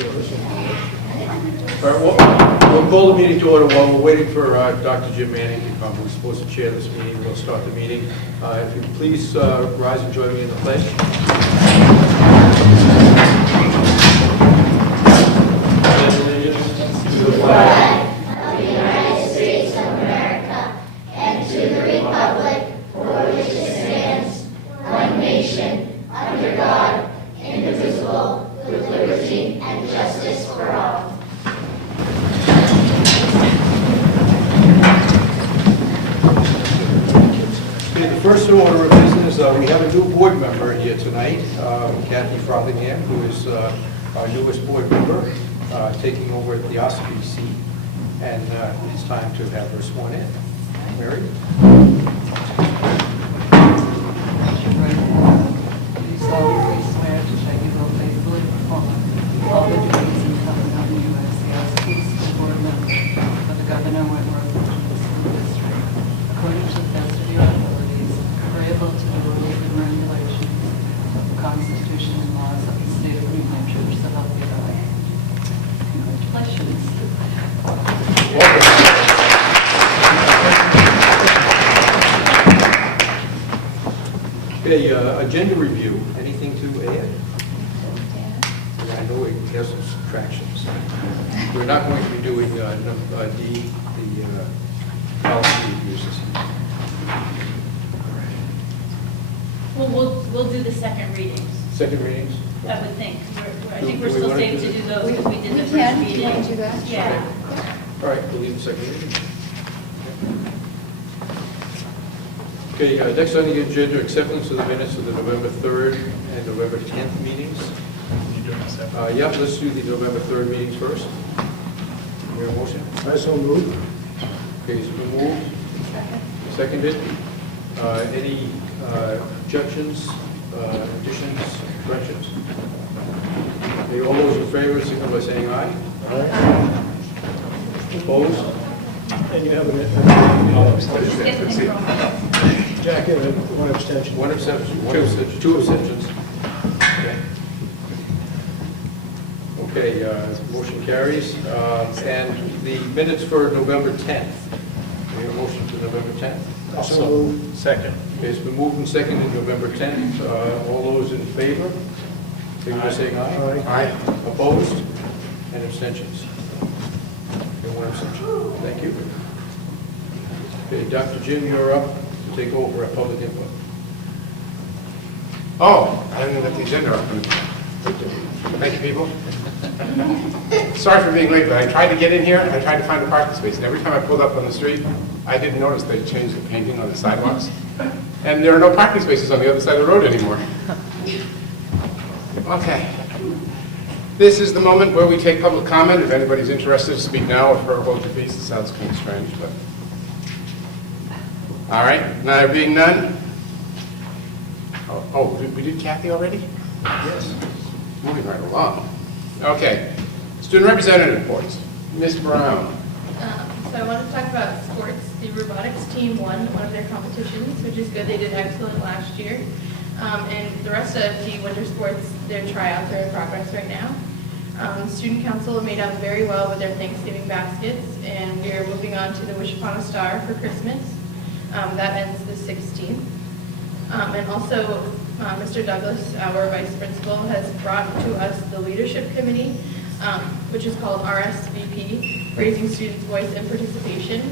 All right, we'll call the meeting to order while we're waiting for Dr. Jim Manning to come, who's supposed to chair this meeting. We'll start the meeting. If you please rise and join me in the pledge. To the flag of the United States of America and to the republic for which it stands, one nation, under God, indivisible, with liberty and justice for all. Okay, the first order of business, we have a new board member here tonight, Kathy Frothingham, who is our newest board member, taking over the OSFI seat, and it's time to have her sworn in. Mary? Please solemnly swear to that you will faithfully perform all the duties incumbent on you as the OSFI School Board member of the Wentworth School District, according to the best of your abilities, agreeable to the rules and regulations of the Constitution and laws of the state of New Hampshire, so help you God. Congratulations. Okay, agenda review. Anything to add? I know we have some subtractions. We're not going to be doing the policy reviews this evening. Well, we'll do the second readings. Second readings? I would think. I think we're still safe to do those because we did the first reading. We can do that. Yeah. All right, we'll leave the second reading. Okay, next on the agenda, acceptance of the minutes of the November 3rd and November 10th meetings. Yep, let's do the November 3rd meetings first. Is there a motion? I so move. Okay, it's been moved. Seconded. Any objections, additions, corrections? Okay, all those in favor, signal by saying aye. Aye. Opposed? And you have an abstention. Jack, you have one abstention. One abstention. Two abstentions. Okay, motion carries. And the minutes for November 10th. We have a motion for November 10th. So move. Second. Okay, it's been moved and seconded November 10th. All those in favor? Signal by saying aye. Aye. Opposed? And abstentions. Okay, one abstention. Thank you. Okay, Dr. Jim, you're up to take over at public input. Oh, I haven't got the agenda up. Thank you, people. Sorry for being late, but I tried to get in here. I tried to find a parking space, and every time I pulled up on the street, I didn't notice they changed the painting on the sidewalks. And there are no parking spaces on the other side of the road anymore. Okay. This is the moment where we take public comment. If anybody's interested to speak now or hold your peace, it sounds kind of strange, but... All right, now there being none. Oh, we did Kathy already? Yes. Moving right along. Okay, student representative reports. Ms. Brown. So I want to talk about sports. The robotics team won one of their competitions, which is good. They did excellent last year. And the rest of the winter sports, their tryouts are in progress right now. The student council made out very well with their Thanksgiving baskets, and we are moving on to the Wish Upon a Star for Christmas. That ends the 16th. And also, Mr. Douglas, our vice principal, has brought to us the leadership committee, which is called RSVP, Raising Students' Voice and Participation.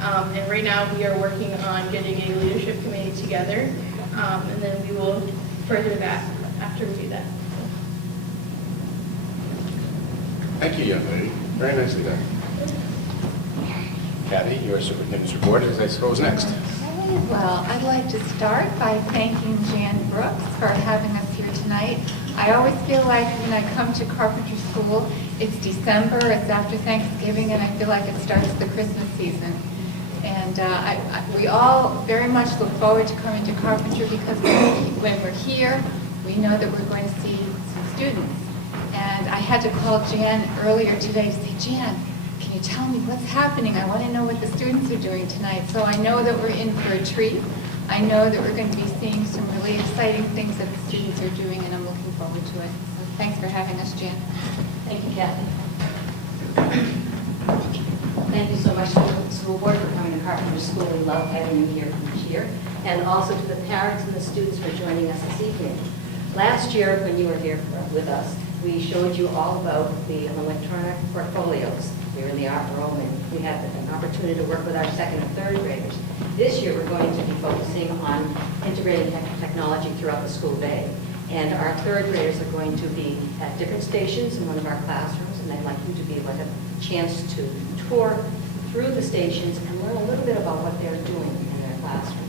And right now we are working on getting a leadership committee together, and then we will further that after we do that. Thank you, young lady. Very nicely done. Kathy, your superintendent's report is, I suppose, next. Okay, well, I'd like to start by thanking Jan Brooks for having us here tonight. I always feel like when I come to Carpenter School, it's December, it's after Thanksgiving, and I feel like it starts the Christmas season. And we all very much look forward to coming to Carpenter because when we're here, we know that we're going to see some students. And I had to call Jan earlier today to say, Jan, can you tell me what's happening? I want to know what the students are doing tonight. So I know that we're in for a treat. I know that we're going to be seeing some really exciting things that the students are doing, and I'm looking forward to it. So thanks for having us, Jan. Thank you, Kathy. Thank you so much to the school board for coming to Carpenter School. We love having you here each year. And also to the parents and the students for joining us this evening. Last year, when you were here with us, we showed you all about the electronic portfolios. We were in the art room, and we had an opportunity to work with our second and third graders. This year, we're going to be focusing on integrating technology throughout the school day. And our third graders are going to be at different stations in one of our classrooms, and I'd like you to be able to have a chance to tour through the stations and learn a little bit about what they're doing in their classrooms.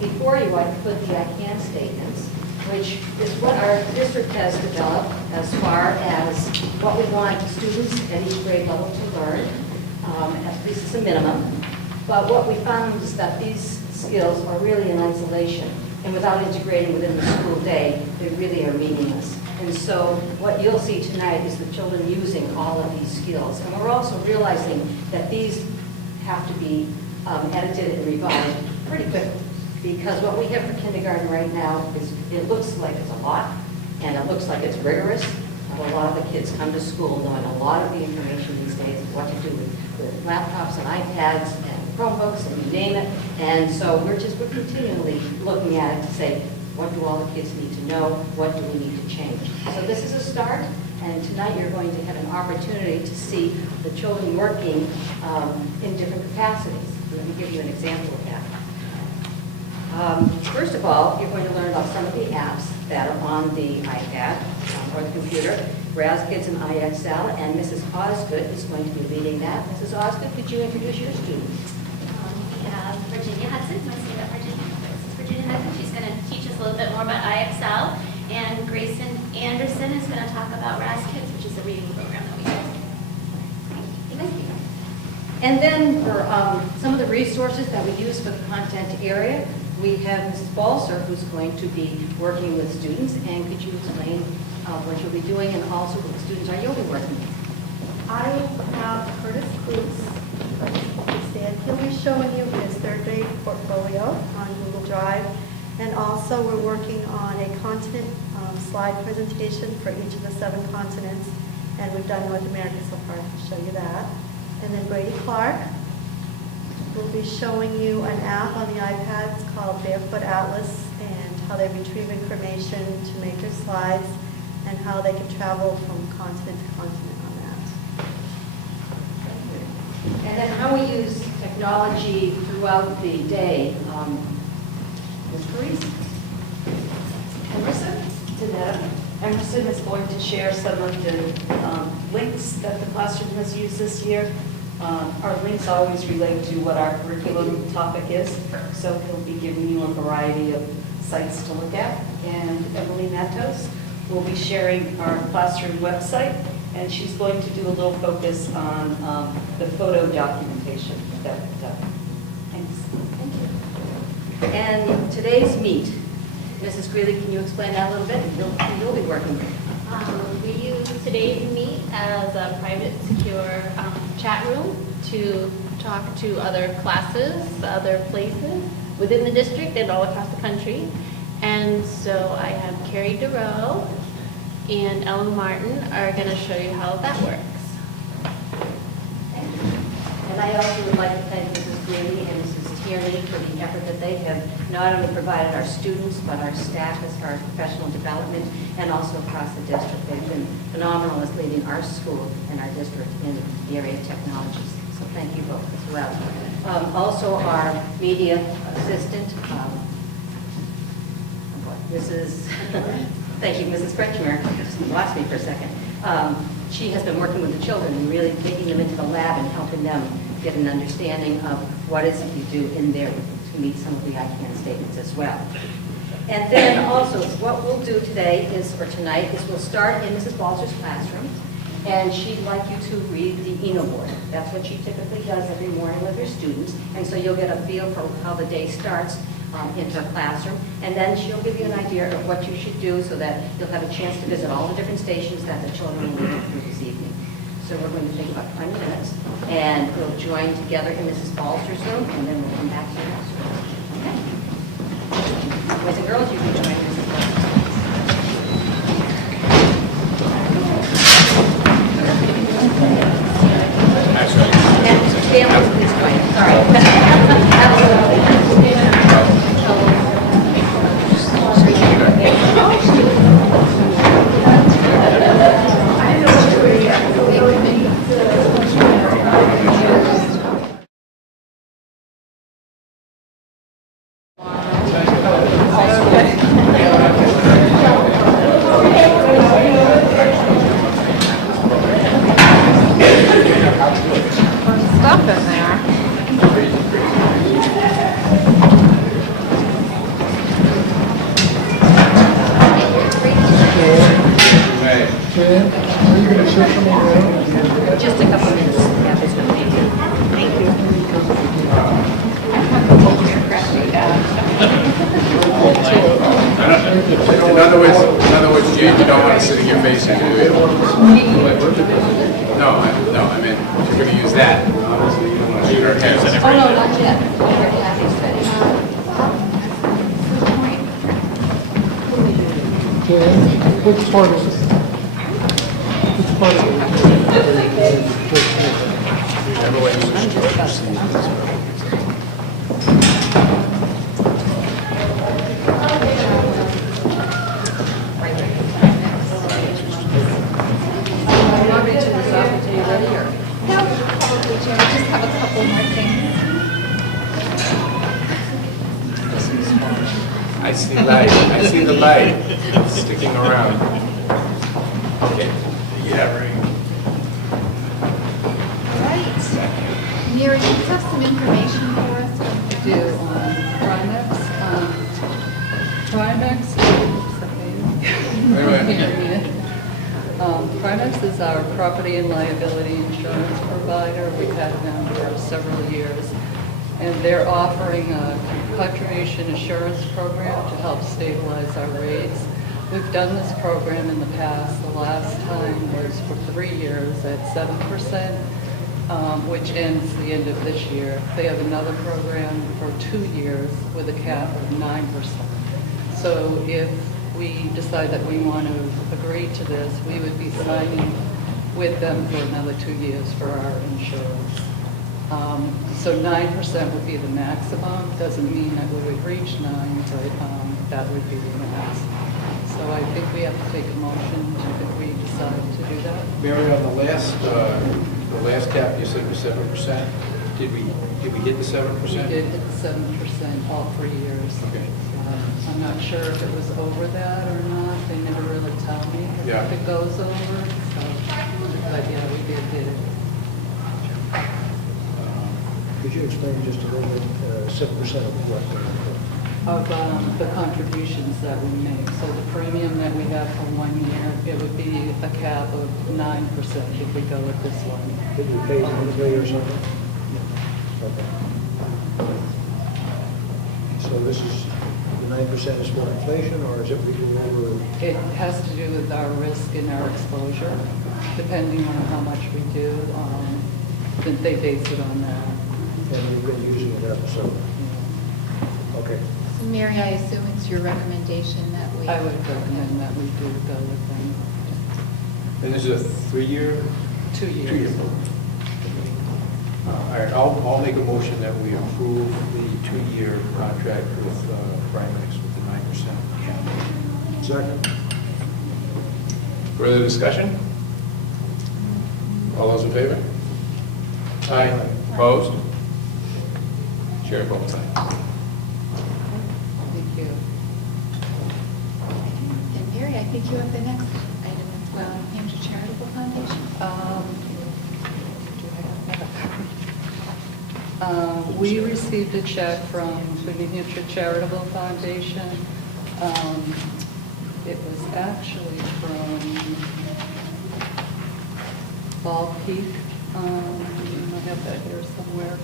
Before you, I put the I can statements, which is what our district has developed as far as what we want students at each grade level to learn, at least as a minimum. But what we found is that these skills are really in isolation, and without integrating within the school day, they really are meaningless. And so what you'll see tonight is the children using all of these skills. And we're also realizing that these have to be edited and revised pretty quickly, because what we have for kindergarten right now is, it looks like it's a lot, and it looks like it's rigorous. And a lot of the kids come to school knowing a lot of the information these days of what to do with laptops and iPads and Chromebooks and you name it. And so we're continually looking at it to say, what do all the kids need to know? What do we need to change? So this is a start, and tonight you're going to have an opportunity to see the children working in different capacities. Let me give you an example of that. First of all, you're going to learn about some of the apps that are on the iPad or the computer. Raz Kids and IXL, and Mrs. Osgood is going to be leading that. Mrs. Osgood, could you introduce your students? We have Virginia Hudson, my student at Virginia. This is Virginia Hudson. She's going to teach us a little bit more about IXL. And Grayson Anderson is going to talk about Raz Kids, which is a reading program that we use. And then for some of the resources that we use for the content area, we have Mrs. Balser, who's going to be working with students. And could you explain what you'll be doing, and also what students are you'll be working with? I have Curtis Cruz. He'll be showing you his third grade portfolio on Google Drive. And also we're working on a continent slide presentation for each of the 7 continents. And we've done North America so far, to show you that. And then Brady Clark will be showing you an app on the iPad. It's called Barefoot Atlas, and how they retrieve information to make their slides, and how they can travel from continent to continent on that. And then how we use technology throughout the day. Ms. Parise? Emerson? Danetta. Emerson is going to share some of the links that the classroom has used this year. Our links always relate to what our curriculum topic is, so he'll be giving you a variety of sites to look at. And Emily Matos will be sharing our classroom website, and she's going to do a little focus on the photo documentation that we've done. Thanks. Thank you. And today's meet. Mrs. Greeley, can you explain that a little bit? You'll be working with. We use today's Meet as a private, secure chat room to talk to other classes, other places within the district and all across the country. And so I have Carrie DeRoe and Ellen Martin are going to show you how that works. And I also would like to thank Mrs. Greeley and Mrs. Tierney for the effort that they have not only provided our students, but our staff as far as professional development, and also across the district. They've been phenomenal as leading our school and our district in the area of technologies. So thank you both as well. Also our media assistant, Mrs. Thank you, Mrs. Kretschmer. Just lost me for a second. She has been working with the children and really taking them into the lab and helping them get an understanding of what is it you do in there to meet some of the I can statements as well. And then also, what we'll do today is, or tonight, is we'll start in Mrs. Balser's classroom, and she'd like you to read the Eno board. That's what she typically does every morning with her students, and so you'll get a feel for how the day starts in her classroom, and then she'll give you an idea of what you should do so that you'll have a chance to visit all the different stations that the children will be through this evening. So we're going to take about 20 minutes, and we'll join together in Mrs. Balser's room, and then we'll come back to the next room. Okay? Boys and girls, you can join Mrs. Balser's room. Just a couple minutes. Yeah, it's gonna be good. Thank you. In other words, Jane, you don't want to sit in your face and do it. No, I meant, if you're going to use that, obviously you don't want to shoot our heads. Oh, no, not yet. Whatever Kathy's ready. Which part is it? Which part Want me to resolve it to you ready, or? No, probably, Joe. I just have a couple more things. I see light. I see the light sticking around. Okay. Yeah, right. All right. Mary, do you have some information for us? I do on Primex. Primex is our property and liability insurance provider. We've had them for several years. And they're offering a contribution assurance program to help stabilize our rates. We've done this program in the past. The last time was for 3 years at 7%, which ends the end of this year. They have another program for 2 years with a cap of 9%. So if we decide that we want to agree to this, we would be signing with them for another 2 years for our insurance. So 9% would be the maximum. Doesn't mean that we would reach 9, but that would be the max. So I think we have to take a motion if we decide to do that. Mary, on the last cap, you said was 7%. Did we hit the 7%? We did hit the 7% all 3 years. Okay. I'm not sure if it was over that or not. They never really tell me Yeah. if it goes over. So, but yeah, we did hit it. Could you explain just a little bit, 7% of what? Of the contributions that we make. So the premium that we have for 1 year, it would be a cap of 9% if we go with this one. Did you pay monthly or something? Okay. So this is, the 9% is for inflation, or is it we go over? It has to do with our risk and our exposure, depending on how much we do. Then they base it on that. And you've been using it up, so, okay. So Mary, I assume it's your recommendation that we... I would recommend that we do go with them. And this is a 3-year? 2 years. 2 year. All right, I'll make a motion that we approve the 2-year contract with Primex with the 9% cap. Second. Further discussion? All those in favor? Aye. Opposed? Chair votes aye. Thank you. And Mary, I think you have the next item as well, New Hampshire Charitable Foundation. Do I have that? We received a check from the New Hampshire Charitable Foundation. It was actually from Ball Peak. I have that here somewhere.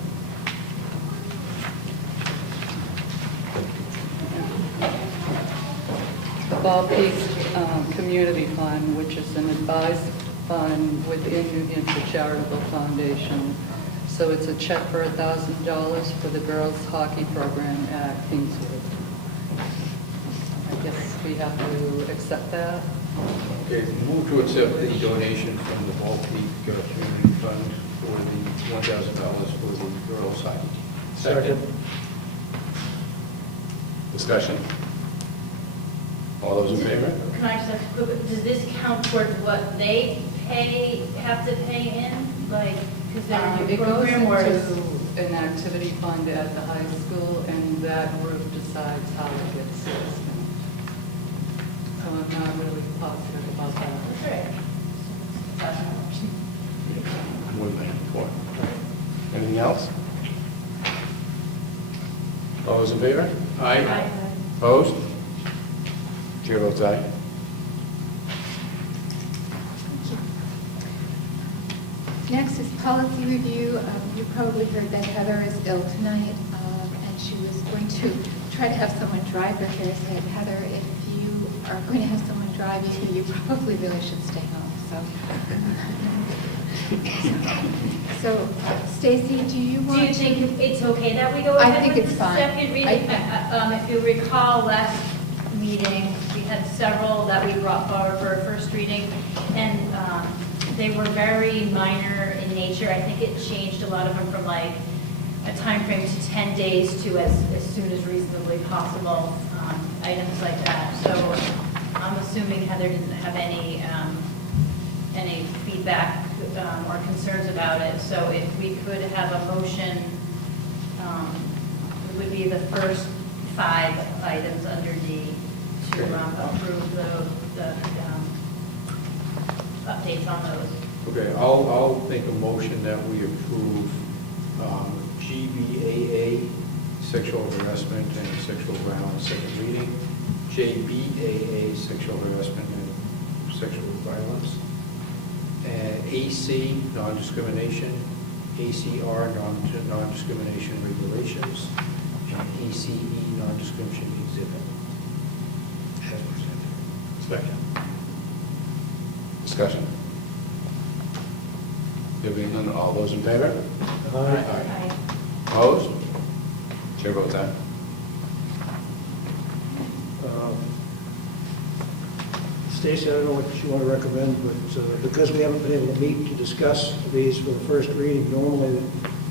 The Ball Peak Community Fund, which is an advised fund within New Hampshire Charitable Foundation. So it's a check for $1,000 for the girls' hockey program at Kingswood. I guess we have to accept that. Okay, move to accept the donation from the Ball Peak Community Fund for the $1,000 for the girls' hockey team. Second. Discussion? All those in favor? Can I just ask a quick, does this count towards what they have to pay in? Like, because they're in It the goes program or is... into an activity fund at the high school, and that group decides how it gets spent. So I'm not really positive about that. Right. More than before. Anything else? All those in favor? Aye. Opposed? Chair votes aye. Next is policy review. You probably heard that Heather is ill tonight, and she was going to try to have someone drive her here. I said, Heather, if you are going to have someone drive you, you probably really should stay home. So, Stacy, do you want? Do you think it's okay that we go I ahead think with it's the fine. second reading? If you recall, last meeting we had several that we brought forward for a first reading, and they were very minor in nature. I think it changed a lot of them from like a time frame to 10 days to as soon as reasonably possible, items like that. So I'm assuming Heather didn't have any feedback or concerns about it. So if we could have a motion, it would be the first 5 items under D to approve the updates on those. Okay, I'll make a motion that we approve GBAA, sexual harassment and sexual violence, second reading, JBAA, sexual harassment and sexual violence, and AC, non-discrimination, ACR, non-discrimination regulations, and ACE, non-discrimination exhibit. As presented. Second. Discussion. There being none, all those in favor? Aye. Opposed? Chair votes aye. Stacy, I don't know what you want to recommend, but because we haven't been able to meet to discuss these for the first reading, normally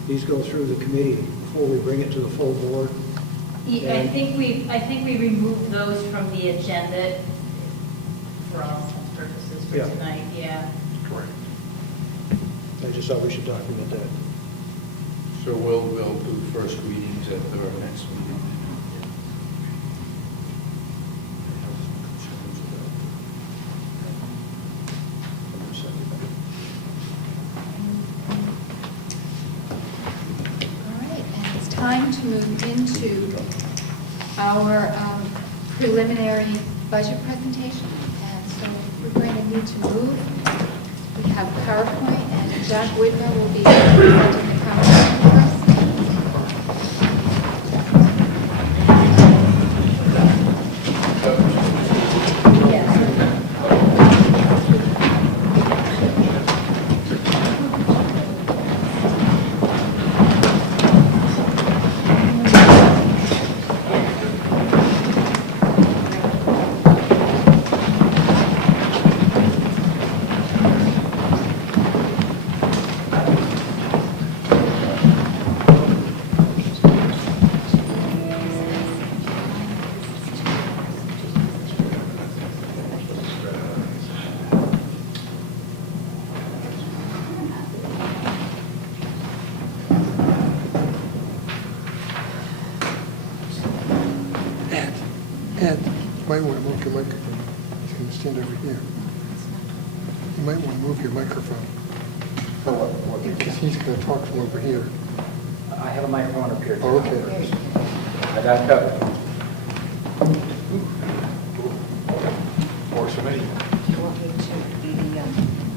these go through the committee before we bring it to the full board. I think we removed those from the agenda for all intents and purposes for tonight. Yeah. Correct. I just thought we should document that. So we'll do first readings at our next meeting. All right, and it's time to move into our preliminary budget presentation. And so we're going to need to move. We have PowerPoint, and Jack Whitmer will be presenting the PowerPoint for us. Ed, you might want to move your microphone. He's going to stand over here. You might want to move your microphone. For what? Because he's going to talk from over here. I have a microphone up here. Oh, okay. I got it covered. Works for me. Do you want me to be the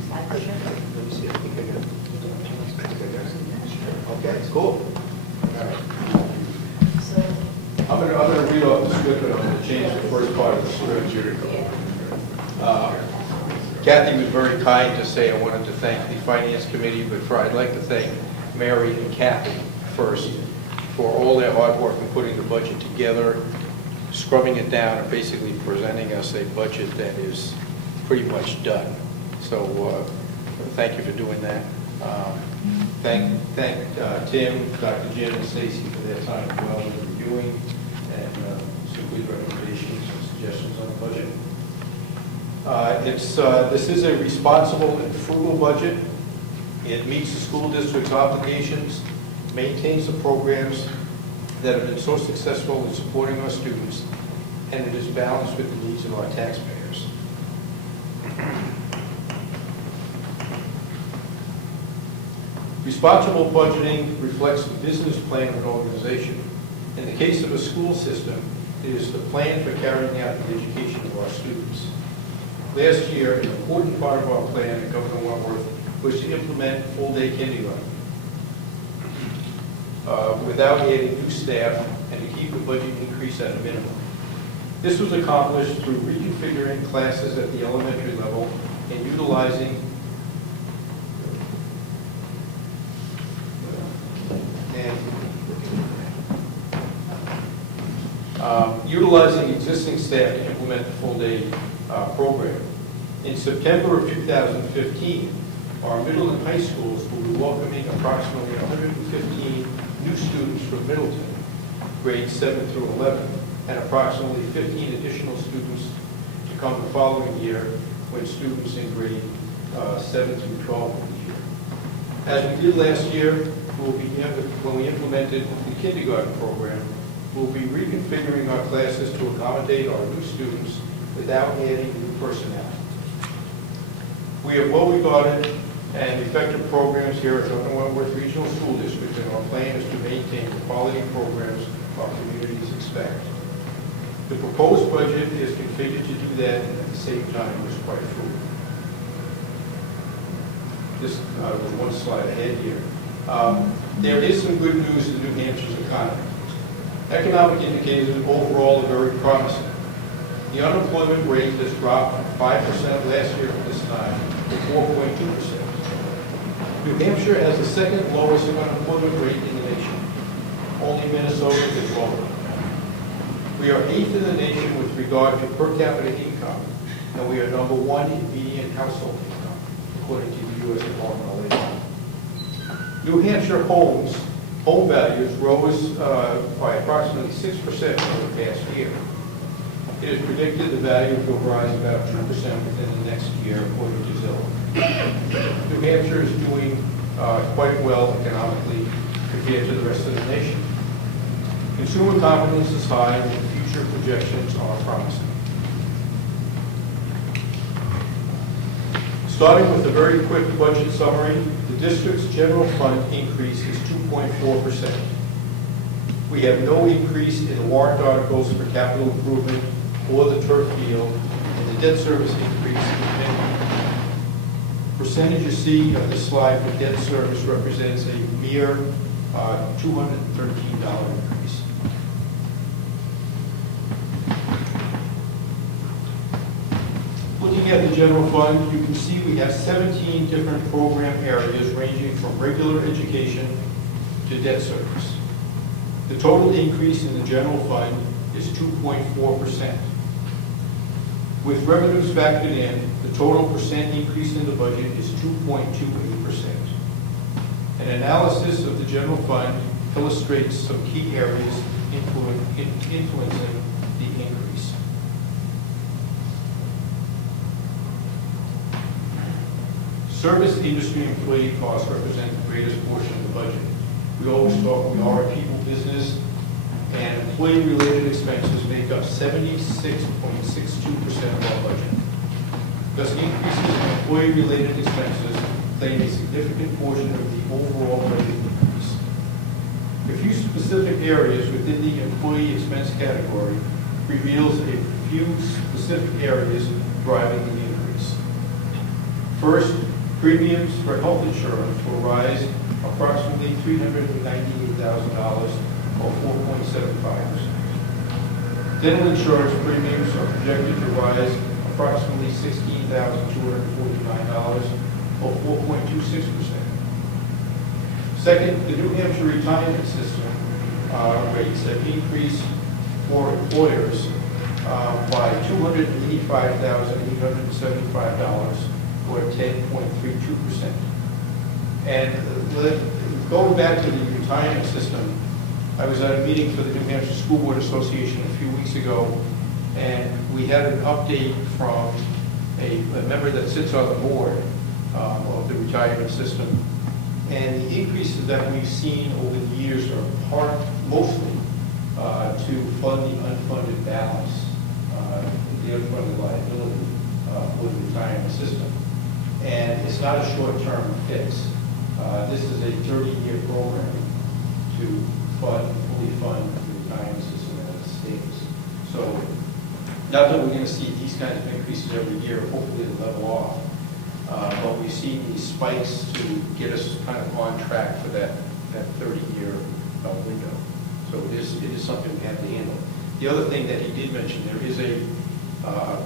slide pusher? Let me see. I think I got it. Okay, cool. All right. So, I'm going to read off the script, and I'm going to change the first part of the script here. Kathy was very kind to say I wanted to thank the Finance Committee, but I'd like to thank Mary and Kathy first for all their hard work in putting the budget together, scrubbing it down, and basically presenting us a budget that is pretty much done. So thank you for doing that. Thank Tim, Dr. Jim, and Stacy for their time as well in reviewing and simply recommendations and suggestions on the budget. This is a responsible and frugal budget. It meets the school district's obligations, maintains the programs that have been so successful in supporting our students, and it is balanced with the needs of our taxpayers. Responsible budgeting reflects the business plan of an organization. In the case of a school system, it is the plan for carrying out the education of our students. Last year, an important part of our plan at Governor Wentworth was to implement full-day kindergarten without adding new staff and to keep the budget increase at a minimum. This was accomplished through reconfiguring classes at the elementary level and utilizing existing staff to implement the full-day program. In September of 2015, our middle and high schools will be welcoming approximately 115 new students from Middleton, grades 7 through 11, and approximately 15 additional students to come the following year when students in grade 7 through 12 will be here. As we did last year, when we implemented the kindergarten program, we'll be reconfiguring our classes to accommodate our new students without adding new personnel. We have well-regarded and effective programs here at Governor Wentworth Regional School District, and our plan is to maintain the quality programs our communities expect. The proposed budget is configured to do that, and at the same time is quite frugal. This was one slide ahead here. There is some good news in New Hampshire's economy. Economic indicators overall are very promising. The unemployment rate has dropped from 5% last year at this time to 4.2%. New Hampshire has the second lowest unemployment rate in the nation. Only Minnesota is lower. We are 8th in the nation with regard to per capita income, and we are number 1 in median household income, according to the U.S. Department of Labor. New Hampshire home values rose by approximately 6% over the past year. It is predicted the value will rise about 2% within the next year, according to Zillow. New Hampshire is doing quite well economically compared to the rest of the nation. Consumer confidence is high, and the future projections are promising. Starting with a very quick budget summary, the district's general fund increase is 2.4%. We have no increase in the warrant articles for capital improvement or the turf field, and the debt service increase is minimal. Percentage you see on this slide for debt service represents a mere $213 increase. Looking at the general fund, you can see we have 17 different program areas ranging from regular education to debt service. The total increase in the general fund is 2.4%. With revenues factored in, the total percent increase in the budget is 2.28%. An analysis of the general fund illustrates some key areas influencing the increase. Service industry employee costs represent the greatest portion of the budget. We always thought we are a people business, and employee-related expenses make up 76.62% of our budget. Thus, increases in employee-related expenses claim a significant portion of the overall budget increase. A few specific areas within the employee expense category reveals a few specific areas driving the increase. First, premiums for health insurance will rise approximately $398,000, or 4.75%. Dental insurance premiums are projected to rise approximately $16,249, or 4.26%. Second, the New Hampshire retirement system rates have increased for employers by $285,875, or 10.32%. And going back to the retirement system, I was at a meeting for the New Hampshire School Board Association a few weeks ago, and we had an update from a member that sits on the board of the retirement system. And the increases that we've seen over the years are mostly to fund the unfunded balance, the unfunded liability for the retirement system. And it's not a short-term fix. This is a 30-year program to fully fund the retirement system as it stands. So, not that we're going to see these kinds of increases every year, hopefully it'll level off. but we see these spikes to get us kind of on track for that 30-year window. So it is something we have to handle. The other thing that he did mention, there is a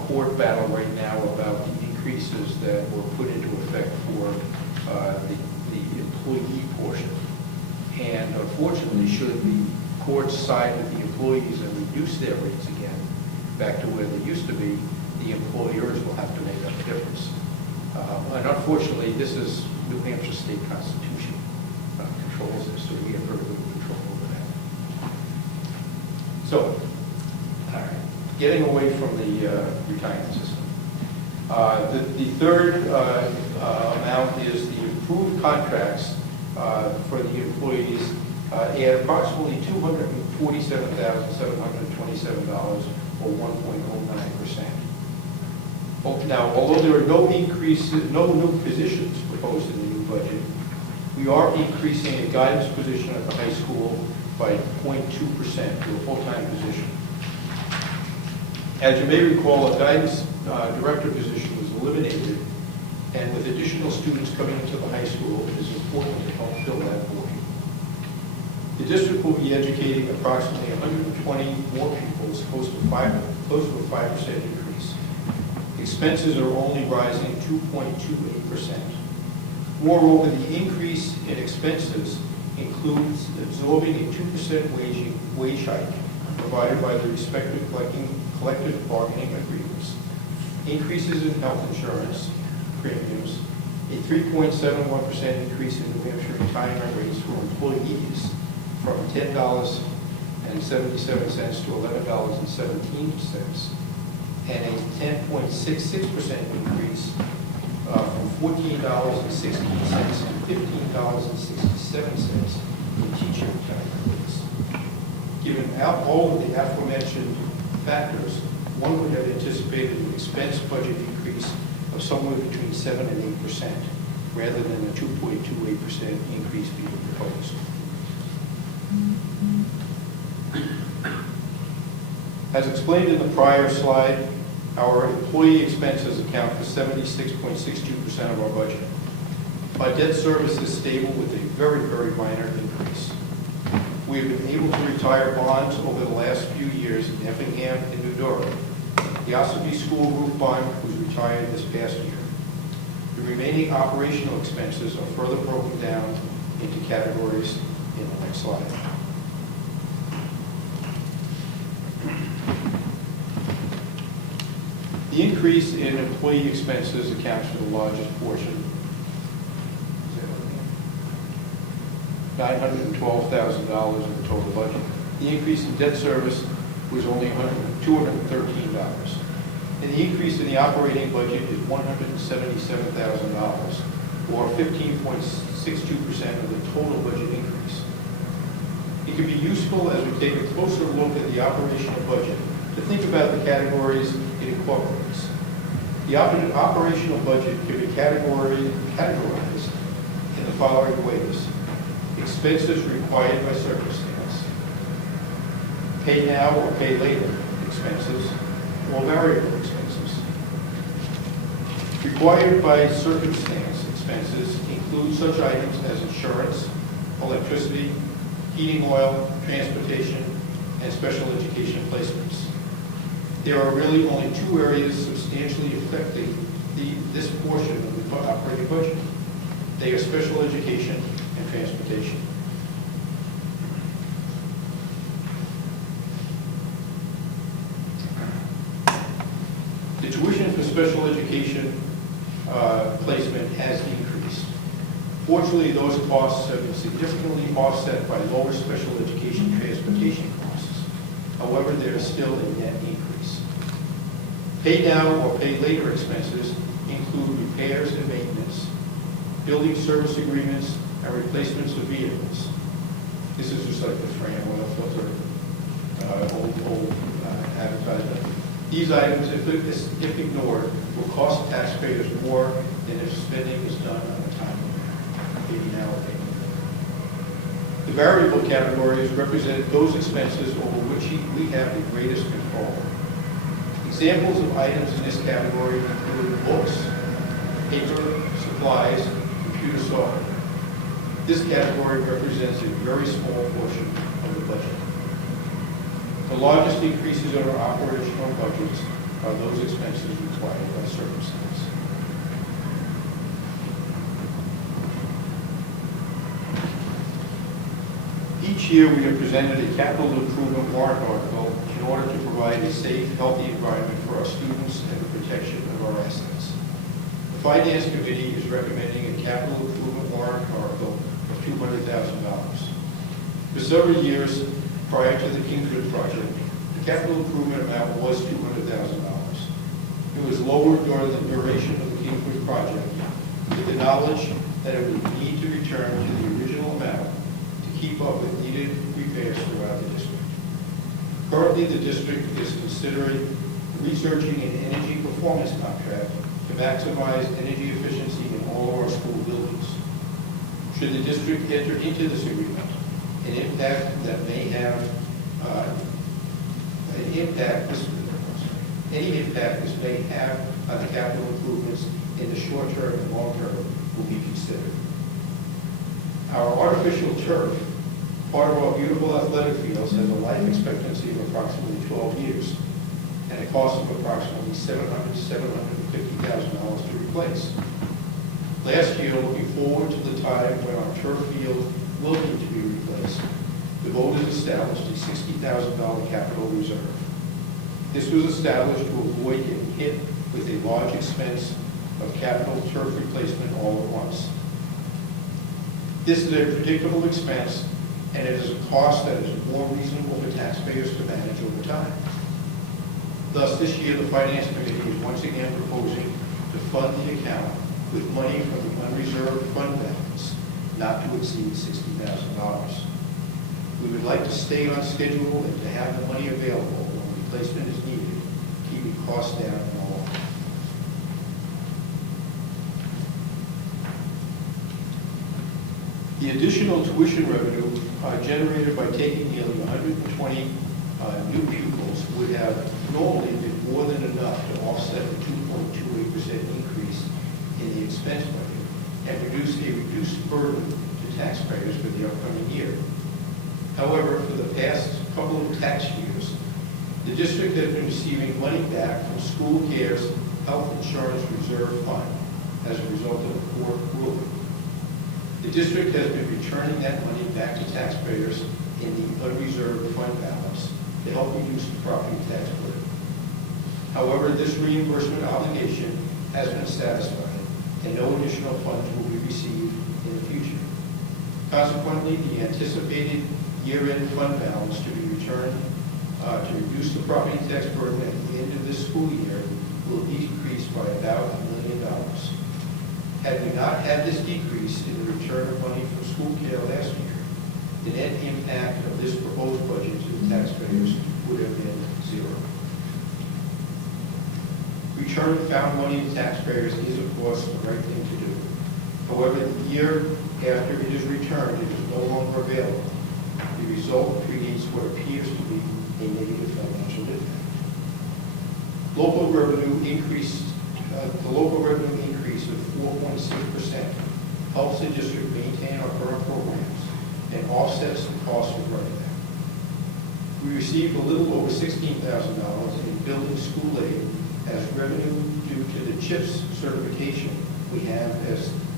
court battle right now about the increases that were put into effect for the employee portion. And unfortunately, should the courts side with the employees and reduce their rates again back to where they used to be, the employers will have to make up the difference. And unfortunately, this is New Hampshire state constitution controls this, so we have very little control over that. So, all right, getting away from the retirement system. The third amount is the improved contracts for the employees at approximately $247,727, or 1.09%. Now, although there are no new positions proposed in the new budget, we are increasing a guidance position at the high school by 0.2% to a full-time position. As you may recall, a guidance director position was eliminated, and with additional students coming into the high school, it is important to help fill that void. The district will be educating approximately 120 more pupils, close to a 5% increase. Expenses are only rising 2.28%. Moreover, the increase in expenses includes absorbing a 2% wage hike provided by the respective collective bargaining agreements, increases in health insurance premiums, a 3.71% increase in New Hampshire retirement rates for employees from $10.77 to $11.17, and a 10.66% increase from $14.16 to $15.67 in teacher retirement rates. Given all of the aforementioned factors, one would have anticipated an expense budget increase of somewhere between 7% and 8%, rather than a 2.28% increase being proposed. As explained in the prior slide, our employee expenses account for 76.62% of our budget. Our debt service is stable with a very, very minor increase. We have been able to retire bonds over the last few years in Effingham and New Durham. The Ossipee School roof bond was retired this past year. The remaining operational expenses are further broken down into categories in the next slide. The increase in employee expenses accounts for the largest portion, $912,000 in the total budget. The increase in debt service was only $213. And the increase in the operating budget is $177,000, or 15.62% of the total budget increase. It can be useful as we take a closer look at the operational budget to think about the categories it incorporates. The operational budget can be categorized in the following ways: expenses required by circumstance, pay now or pay later expenses, or variable expenses. Required by circumstance expenses include such items as insurance, electricity, heating oil, transportation, and special education placements. There are really only two areas substantially affecting this portion of the operating budget. They are special education and transportation. The tuition for special education placement has increased. Fortunately, those costs have been significantly offset by lower special education transportation costs. However, there is still a net increase. Pay now or pay later expenses include repairs and maintenance, building service agreements, and replacements of vehicles. This is just like the frame oil filter, old advertisement. These items, if ignored, will cost taxpayers more than if spending is done on a timely manner. Maybe now or maybe later. The variable categories represent those expenses over which we have the greatest control. Examples of items in this category include books, paper, supplies, computer software. This category represents a very small portion of the budget. The largest increases in our operational budgets are those expenses required by circumstance. Each year, we have presented a capital improvement warrant article in order to provide a safe, healthy environment for our students and the protection of our assets. The Finance Committee is recommending a capital improvement warrant article of $200,000. For several years prior to the Kingswood project, the capital improvement amount was $200,000. It was lowered during the duration of the Kingswood project with the knowledge that it would need to return to the original amount to keep up with needed repairs throughout the district. Currently, the district is considering researching an energy performance contract to maximize energy efficiency in all of our school buildings. Should the district enter into this agreement, any impact this may have on the capital improvements in the short term and long term will be considered. Our artificial turf, part of our beautiful athletic fields, has a life expectancy of approximately 12 years and a cost of approximately $750,000 to replace. Last year, looking forward to the time when our turf field will need to be replaced, the voters established a $60,000 capital reserve. This was established to avoid getting hit with a large expense of capital turf replacement all at once. This is a predictable expense, and it is a cost that is more reasonable for taxpayers to manage over time. Thus, this year, the Finance Committee is once again proposing to fund the account with money from the unreserved fund balance, not to exceed $60,000. We would like to stay on schedule and to have the money available when replacement is needed, keeping costs down in all. The additional tuition revenue generated by taking nearly 120 new pupils would have normally been more than enough to offset the 2.28% increase in the expense budget and produce a reduced burden to taxpayers for the upcoming year. However, for the past couple of tax years, the district has been receiving money back from School Care's Health Insurance Reserve Fund as a result of the court ruling. The district has been returning that money back to taxpayers in the unreserved fund balance to help reduce the property tax burden. However, this reimbursement obligation has been satisfied, and no additional funds will be received in the future. Consequently, the anticipated year-end fund balance to be returned to reduce the property tax burden at the end of this school year will decrease by about $1 million. Had we not had this decrease in the return of money from School Care last year, the net impact of this proposed budget to the taxpayers would have been zero. Return of found money to taxpayers is, of course, the right thing to do. However, the year after it is returned, it is no longer available. The result creates what appears to be a negative financial impact. Local revenue increase, the local revenue increase of 4.6% helps the district maintain our current programs and offsets the cost of running them. We received a little over $16,000 in building school aid as revenue due to the CHIPS certification we have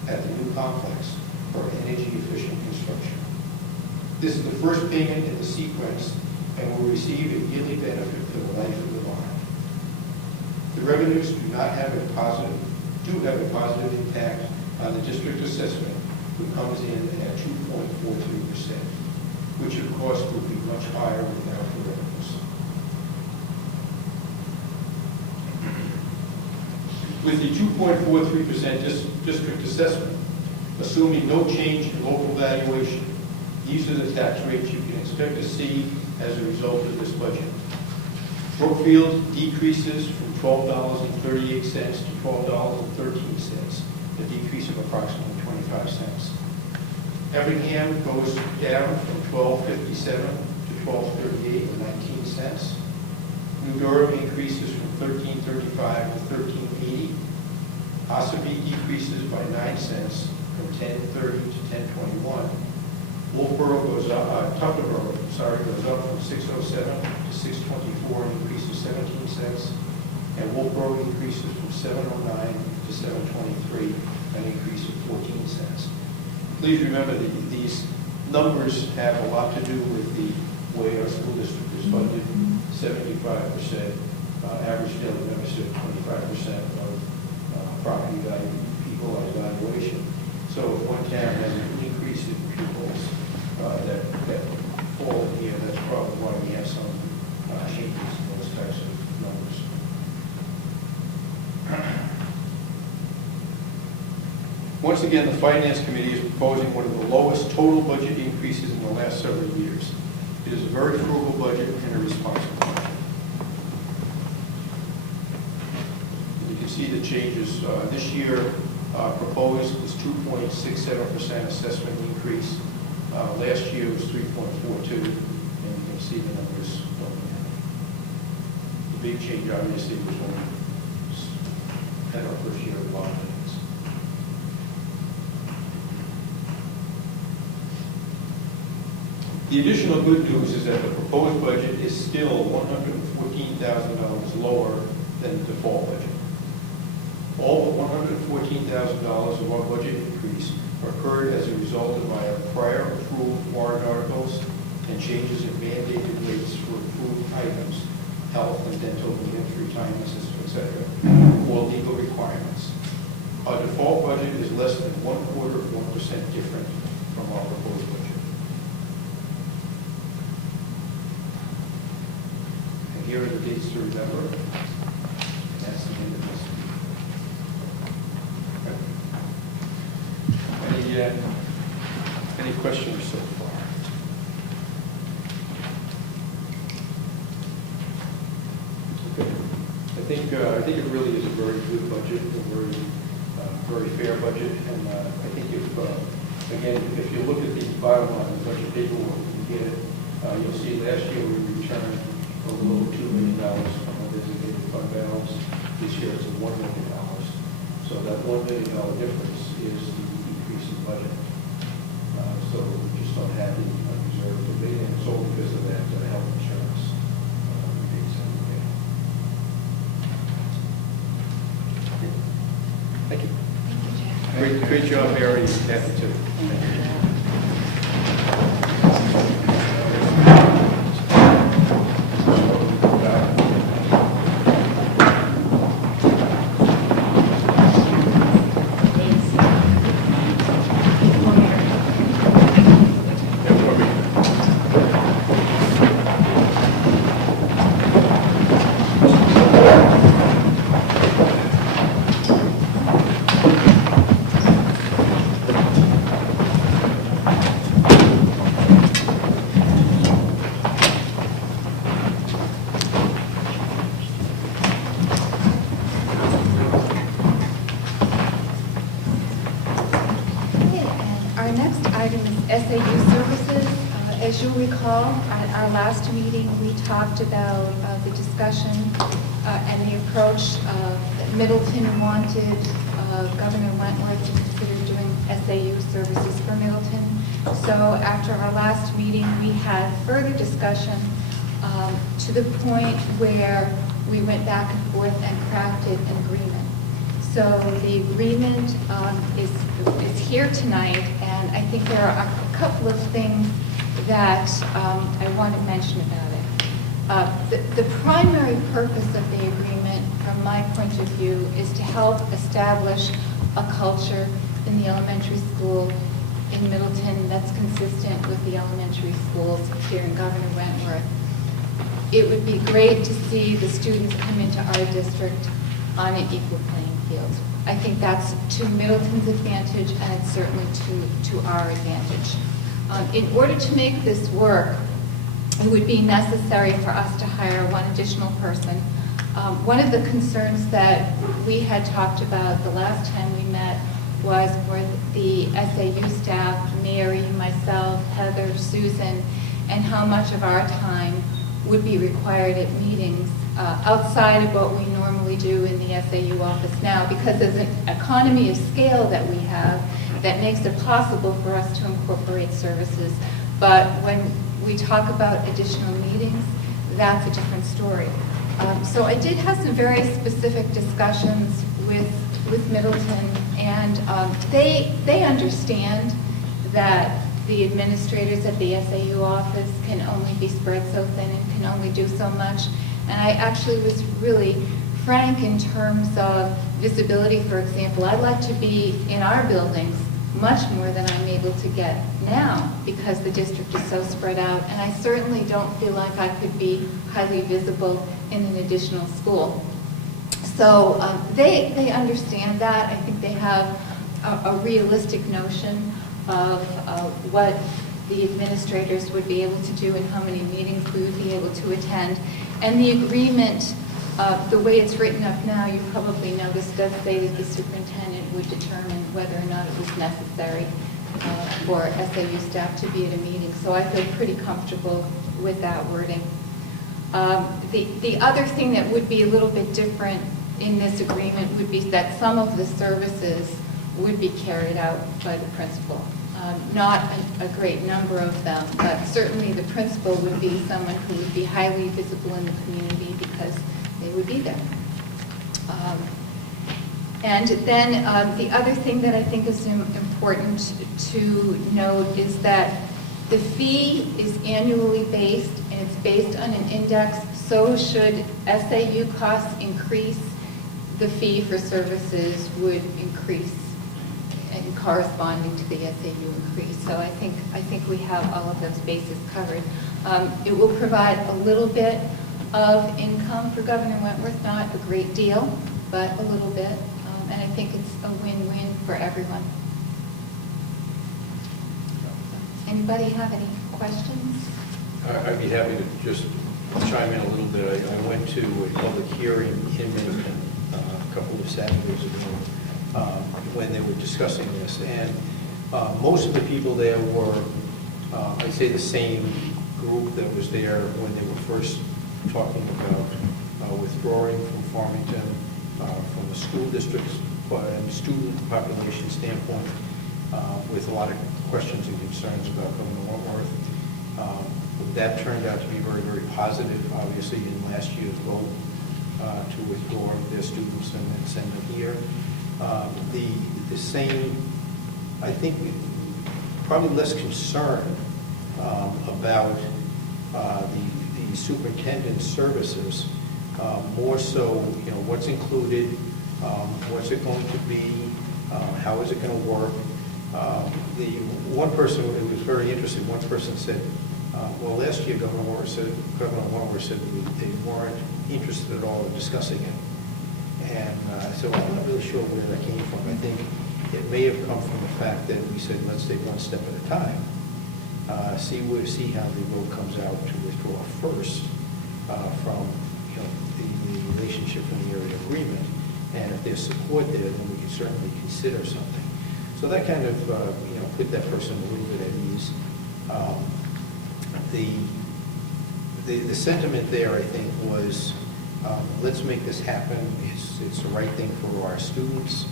at the new complex for energy efficient construction. This is the first payment in the sequence and will receive a yearly benefit for the life of the bond. The revenues do have a positive impact on the district assessment, which comes in at 2.43%, which of course would be much higher without the revenues. With the 2.43% district assessment, assuming no change in local valuation, these are the tax rates you can expect to see as a result of this budget. Brookfield decreases from $12.38 to $12.13, a decrease of approximately 25 cents. Effingham goes down from $12.57 to $12.38 or 19 cents. New Durham increases from $13.35 to $13.80. Ossipee decreases by 9 cents from 10.30 to 10.21. Wolfeboro goes up, Tuftonboro, goes up from 6.07 to 6.24, an increase of 17 cents. And Wolfeboro increases from 7.09 to 7.23, an increase of 14 cents. Please remember that these numbers have a lot to do with the way our school district is funded. 75% average daily membership, 25% of property value, people on evaluation. So if one town has an increase in pupils that fall in here, that's probably why we have some changes in those types of numbers. Once again, the Finance Committee is proposing one of the lowest total budget increases in the last several years. It is a very frugal budget and a responsible budget. You can see the changes. This year proposed is 2.67% assessment increase. Last year was 3.42, and you can see the numbers going in. The big change, obviously, was when we had our first year of law. The additional good news is that the proposed budget is still $114,000 lower than the default budget. All but $114,000 of our budget increase occurred as a result of my prior approved warrant articles and changes in mandated rates for approved items, health and dental maintenance, retirement system, etc., or legal requirements. Our default budget is less than 0.25% different from our proposed budget. Here are the dates to remember, and that's the end of this. Any questions so far? Okay. I think it really is a very good budget, a very fair budget, and I think if you look at the bottom line, the budget paperwork, you get it. You'll see last year we returned a little $2 million from a designated fund balance. This year it's $1 million. So that $1 million difference is the decrease in budget. So we just don't have the unreserved debate, and it's all because of that health insurance rebates that we pay. Thank you. Thank you, Jack. Great job, Mary, and Kathy, too. Thank you. SAU services. As you'll recall, at our last meeting, we talked about the discussion and the approach that Middleton wanted Governor Wentworth to consider doing SAU services for Middleton. So after our last meeting, we had further discussion to the point where we went back and forth and crafted an agreement. So the agreement is here tonight, and I think there are a couple of things that I want to mention about it. The primary purpose of the agreement, from my point of view, is to help establish a culture in the elementary school in Middleton that's consistent with the elementary schools here in Governor Wentworth. It would be great to see the students come into our district on an equal playing field. I think that's to Middleton's advantage, and it's certainly to our advantage. In order to make this work, it would be necessary for us to hire one additional person. One of the concerns that we had talked about the last time we met was for the SAU staff, Mary, myself, Heather, Susan, and how much of our time would be required at meetings outside of what we normally do in the SAU office now, because there's an economy of scale that we have that makes it possible for us to incorporate services. But when we talk about additional meetings, that's a different story. So I did have some very specific discussions with Middleton, and they understand that the administrators at the SAU office can only be spread so thin and can only do so much. And I actually was really frank in terms of visibility, for example. I'd like to be in our buildings much more than I'm able to get now because the district is so spread out. And I certainly don't feel like I could be highly visible in an additional school. So they understand that. I think they have a realistic notion of what the administrators would be able to do and how many meetings we would be able to attend. And the agreement, the way it's written up now, you probably noticed, does say that the superintendent would determine whether or not it was necessary for SAU staff to be at a meeting. So I feel pretty comfortable with that wording. The other thing that would be a little bit different in this agreement would be that some of the services would be carried out by the principal. Not a great number of them, but certainly the principal would be someone who would be highly visible in the community because they would be there. And then the other thing that I think is important to note is that the fee is annually based, and it's based on an index. So should SAU costs increase, the fee for services would increase and corresponding to the SAU increase. So I think we have all of those bases covered. It will provide a little bit of income for Governor Wentworth, not a great deal, but a little bit. And I think it's a win-win for everyone. Anybody have any questions? I'd be happy to just chime in a little bit. I went to a public hearing in Middleton a couple of Saturdays ago when they were discussing this, and most of the people there were, I'd say, the same group that was there when they were first talking about withdrawing from Farmington from the school district's and student population standpoint, with a lot of questions and concerns about Governor Wentworth. That turned out to be very, very positive, obviously, in last year's vote to withdraw their students and then send them here. The same, I think, probably less concern about the superintendent's services, more so, what's included, what's it going to be, how is it going to work. The one person, it was very interesting, one person said, well, last year Governor Wentworth said they weren't interested at all in discussing it. And I said, well, I'm not really sure where that came from. I think it may have come from the fact that we said, let's take one step at a time. See how the vote comes out to withdraw first from the relationship and the area agreement. And if there's support there, then we can certainly consider something. So that kind of put that person a little bit at ease. The sentiment there, I think, was let's make this happen. It's the right thing for our students.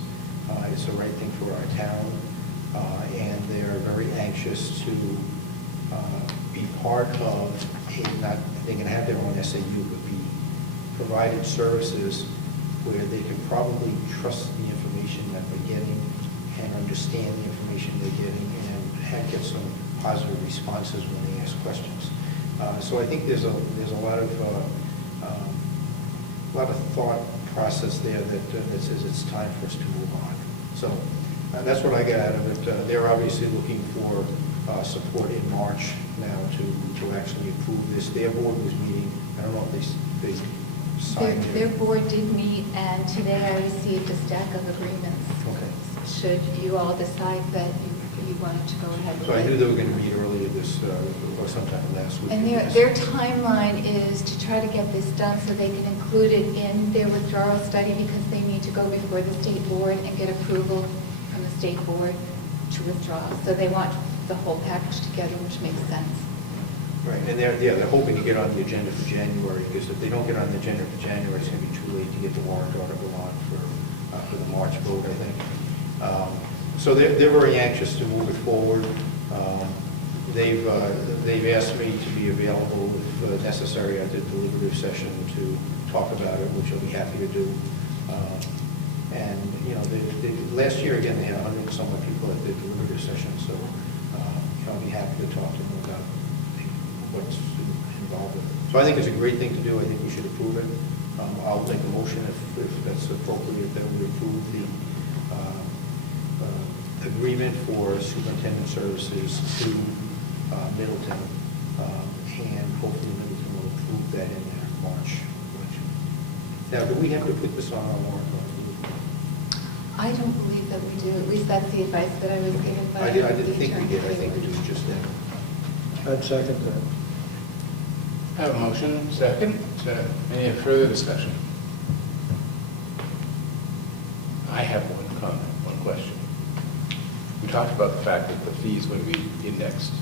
It's the right thing for our town. And they're very anxious to be part of they can have their own SAU, but be provided services where they can probably trust the information that they're getting and understand the information they're getting and get some positive responses when they ask questions. So I think there's a lot of thought process there that says it's time for us to move on. So that's what I got out of it. They're obviously looking for support in March now to actually approve this. Their board was meeting. I don't know if they signed it. Their board did meet, and today I received a stack of agreements. Okay. Should you all decide that you wanted to go ahead with it. So I knew they were going to meet earlier this, or sometime last week. And their timeline is to try to get this done so they can include it in their withdrawal study, because they need to go before the state board and get approval from the state board to withdraw. So they want the whole package together, which makes sense. Right, and they're hoping to get on the agenda for January, because if they don't get on the agenda for January, it's going to be too late to get the warrant article on for the March vote, I think. So they're very anxious to move it forward. They've asked me to be available if necessary at the deliberative session to talk about it, which I'll be happy to do. And, you know, last year, again, they had 100 and some odd people at the deliberative session, so I'll be happy to talk to them about what's involved with it. So I think it's a great thing to do. I think we should approve it. I'll make a motion if that's appropriate, that we approve the agreement for superintendent services to Middleton, and hopefully Middleton will approve that in their March budget. Now, do we have to put this on our warrant? I don't believe that we do. At least that's the advice that I was given by I didn't think we did. I think it was just that. I'd second that. I have a motion, second. Any further discussion? I have one comment, one question. We talked about the fact that the fees would be indexed.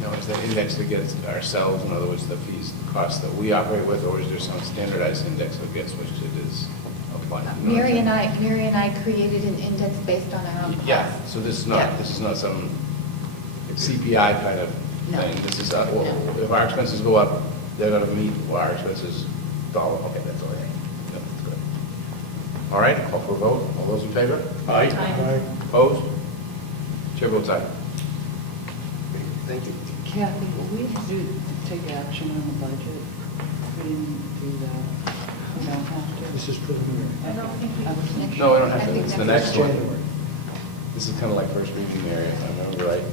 Now, is that indexed against ourselves? In other words, the fees, the costs that we operate with, or is there some standardized index against which it is applied? Mary and I created an index based on our own costs. Yeah. So this is not some CPI kind of thing. This is well, if our expenses go up, they're going to meet our expenses dollar. Okay, that's all I think. That's good. All right, call for a vote. All those in favor? Aye. Aye. Opposed? Chair votes aye. Thank you. Kathy, will we take action on the budget? We didn't do that. We don't have to. This is preliminary. I don't think we No, we don't have I to. think It's the that's next one. January. This is kind of like first reading, Mary, if I remember right.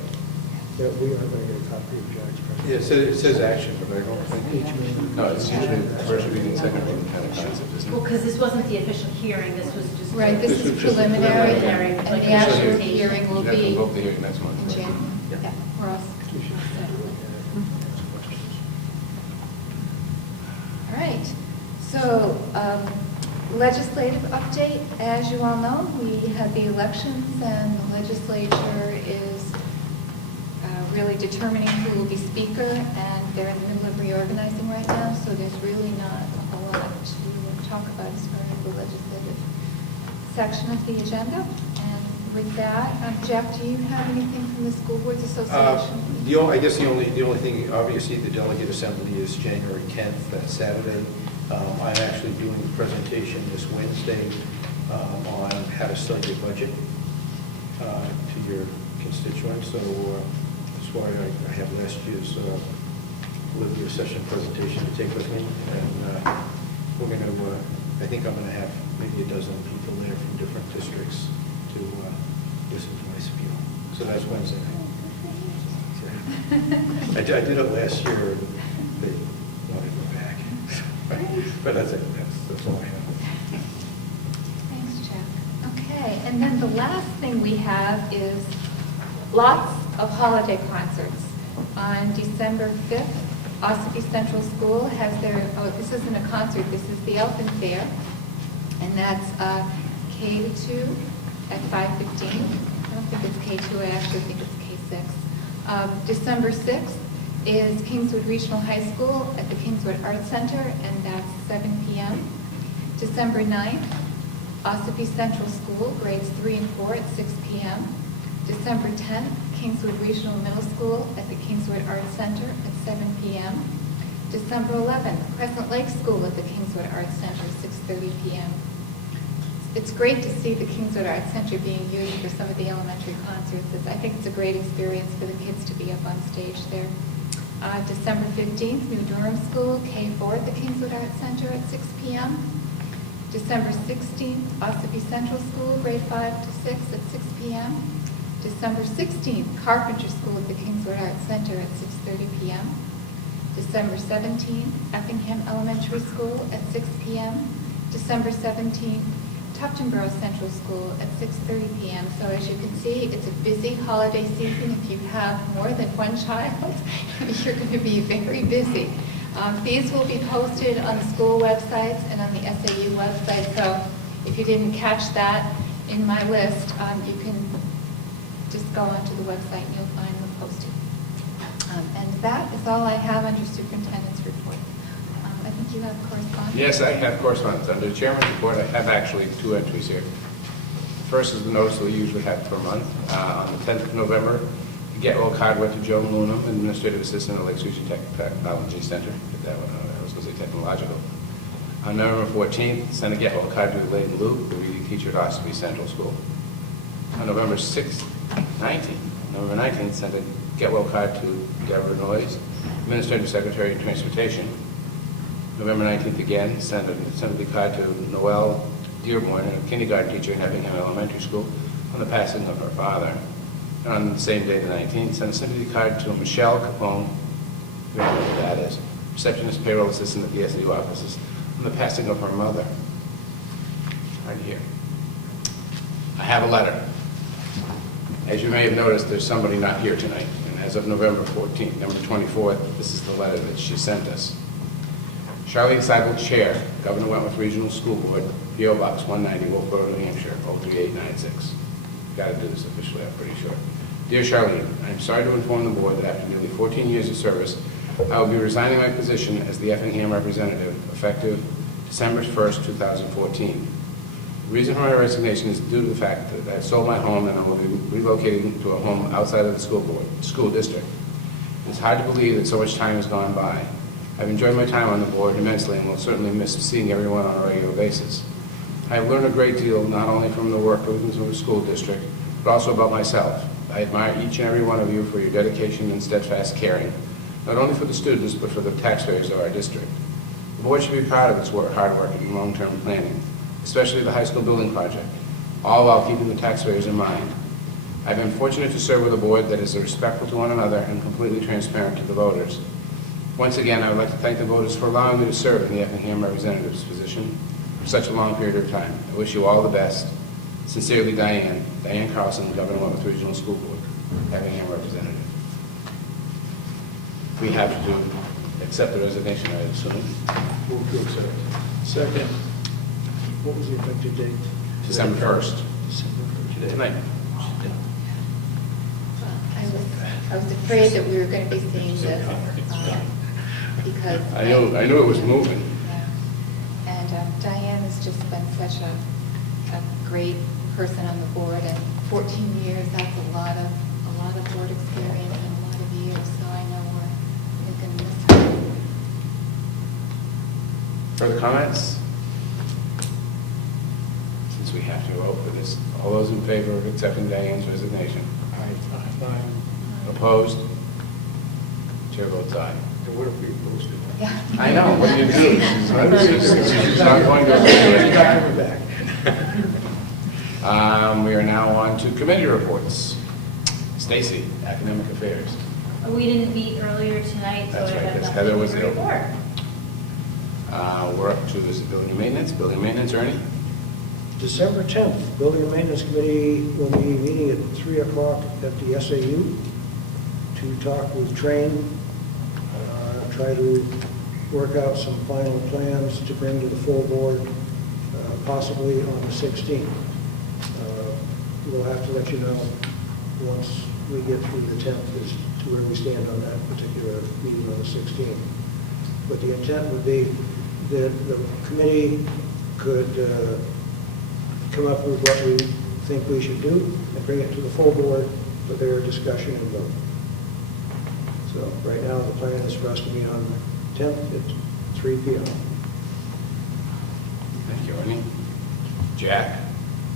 Yeah, we are going to get a copy of Jack's presentation. Yeah, it says action, but I don't think. Each meeting. No, it's usually first reading, second reading kind of concept, isn't Well, it? because this wasn't the official hearing, this was just. Right, this This is is just preliminary, preliminary, and like the actual presentation. hearing will You have to be vote the hearing next month. in right? January. Yeah, we're all set. All right, so legislative update. As you all know, we had the elections and the legislature is really determining who will be speaker, and they're in the middle of reorganizing right now, so there's really not a whole lot to talk about as far as the legislative section of the agenda. And with that, Jeff, do you have anything from the School Boards Association? I guess the only thing, obviously, the delegate assembly is January 10th, that's Saturday. I'm actually doing a presentation this Wednesday on how to study your budget to your constituents. So that's why I have last year's deliberative session presentation to take with me. And we're going to, I think I'm going to have maybe a dozen people there from different districts to listen to my spiel. So that's Wednesday night. I did it last year, and they wanted to go back. But that's it. That's all I have. Thanks, Jeff. Okay, and then the last thing we have is lots of holiday concerts. On December 5th, Ossipee Central School has their, this isn't a concert, this is the Elfin Fair, and that's K-2 at 5:15. I don't think it's K-2, I actually think it's K-6. December 6th is Kingswood Regional High School at the Kingswood Arts Center, and that's 7 p.m. December 9th, Ossipee Central School, grades 3 and 4 at 6 p.m. December 10th, Kingswood Regional Middle School at the Kingswood Arts Center at 7 p.m. December 11th, Crescent Lake School at the Kingswood Arts Center, 6:30 p.m. It's great to see the Kingswood Arts Center being used for some of the elementary concerts. I think it's a great experience for the kids to be up on stage there. December 15th, New Durham School, K-4 at the Kingswood Arts Center at 6 p.m. December 16th, Ossipee Central School, grade 5 to 6 at 6 p.m. December 16th, Carpenter School at the Kingswood Arts Center at 6:30 p.m. December 17th, Effingham Elementary School at 6 p.m. December 17th, Tuftonboro Central School at 6:30 p.m. So as you can see, it's a busy holiday season. If you have more than one child, you're going to be very busy. These will be posted on the school websites and on the SAU website. So if you didn't catch that in my list, you can just go onto the website and you'll find them posted. And that is all I have under superintendent's report. I think you have correspondence? Yes, I have correspondence. Under the chairman's report, I have actually 2 entries here. First is the notice that we usually have per month. On the 10th of November, the Get Well card went to Joe Luna, Administrative Assistant at Lake Sushi Technology Center. That one, I was going to say technological. On November 14th, sent a Get Well card to Elaine Luke, the reading teacher at Ossipee Central School. On November 19th, sent a Get Well card to Deborah Noyes, Administrative Secretary of Transportation. November 19th again, sent a sympathy card to Noelle Dearborn, a kindergarten teacher at Effingham Elementary School, on the passing of her father. And on the same day, the 19th, sent a sympathy card to Michelle Capone, you don't know who that is, receptionist payroll assistant at the SAU offices, on the passing of her mother. Right here. I have a letter. As you may have noticed, there's somebody not here tonight. And as of November 14th, November 24th, this is the letter that she sent us. Charlene Seibel, Chair, Governor Wentworth Regional School Board, P.O. Box 190, Wolfeboro, New Hampshire, 03896. Got to do this officially, I'm pretty sure. Dear Charlene, I am sorry to inform the board that after nearly 14 years of service, I will be resigning my position as the Effingham representative effective December 1st, 2014. The reason for my resignation is due to the fact that I sold my home and I will be relocating to a home outside of the school district. It's hard to believe that so much time has gone by. I've enjoyed my time on the board immensely and will certainly miss seeing everyone on a regular basis. I have learned a great deal, not only from the work of the school district, but also about myself. I admire each and every one of you for your dedication and steadfast caring, not only for the students, but for the taxpayers of our district. The board should be proud of its hard work and long-term planning, especially the high school building project, all while keeping the taxpayers in mind. I've been fortunate to serve with a board that is respectful to one another and completely transparent to the voters. Once again, I would like to thank the voters for allowing me to serve in the Effingham representative's position for such a long period of time. I wish you all the best. Sincerely, Diane Carlson, Governor Wentworth Regional School Board, Effingham representative. We have to accept the resignation, I assume. Move to accept. Second. What was the effective date? December 1st. December 1st. Tonight. I was afraid that we were going to be seeing this because I knew it was moving. Yeah. And Diane has just been such a great person on the board, and 14 years, that's a lot of board experience and a lot of years, so I know we're going to miss her. Further comments? Since we have to vote for this, all those in favor of accepting Diane's resignation? Aye. Opposed? Chair votes aye. What if we opposed it? Yeah. I know, what do you do? She's not going to we are now on to committee reports. Stacy, Academic Affairs. We didn't meet earlier tonight, so That's I right, have because nothing Heather was to ill. report. We're up to this building maintenance. Building maintenance, Ernie? December 10th, Building and Maintenance Committee will be meeting at 3 o'clock at the SAU to talk with Train, try to work out some final plans to bring to the full board, possibly on the 16th. We'll have to let you know once we get through the 10th as to where we stand on that particular meeting on the 16th. But the intent would be that the committee could come up with what we think we should do and bring it to the full board for their discussion and vote. So right now the plan is for us to meet on the 10th at 3 p.m. Thank you, Ernie. Jack,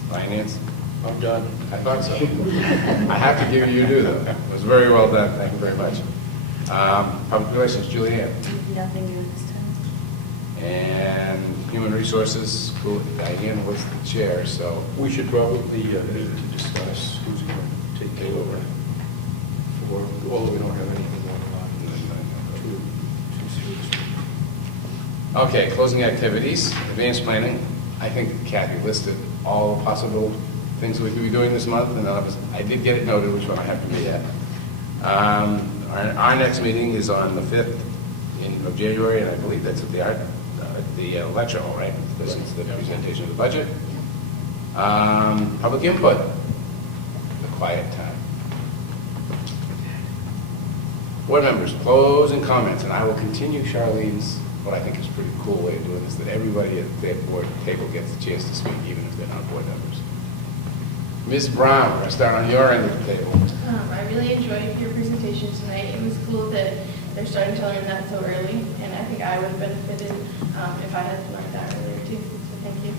Finance? I'm done. I thought so. I have to give you due, though. It was very well done. Thank you very much. Public Relations, Julianne. Nothing new this time. And Human Resources, Diane was the chair, so. We should probably meet to discuss who's going to take over. Although we don't have anything going on. Okay, closing activities, advanced planning. I think Kathy listed all the possible things we could be doing this month, and I did get it noted which one I have to be at. Our next meeting is on the 5th of January, and I believe that's at the lecture hall, right? This is the presentation of the budget. Public input, the quiet time. Board members, closing comments, and I will continue Charlene's, what I think is a pretty cool way of doing this, that everybody at the board table gets a chance to speak, even if they're not board members. Ms. Brown, we're going to start on your end of the table. I really enjoyed your presentation tonight. It was cool that they're starting to learn that so early, and I think I would have benefited if I had learned that earlier too. So thank you.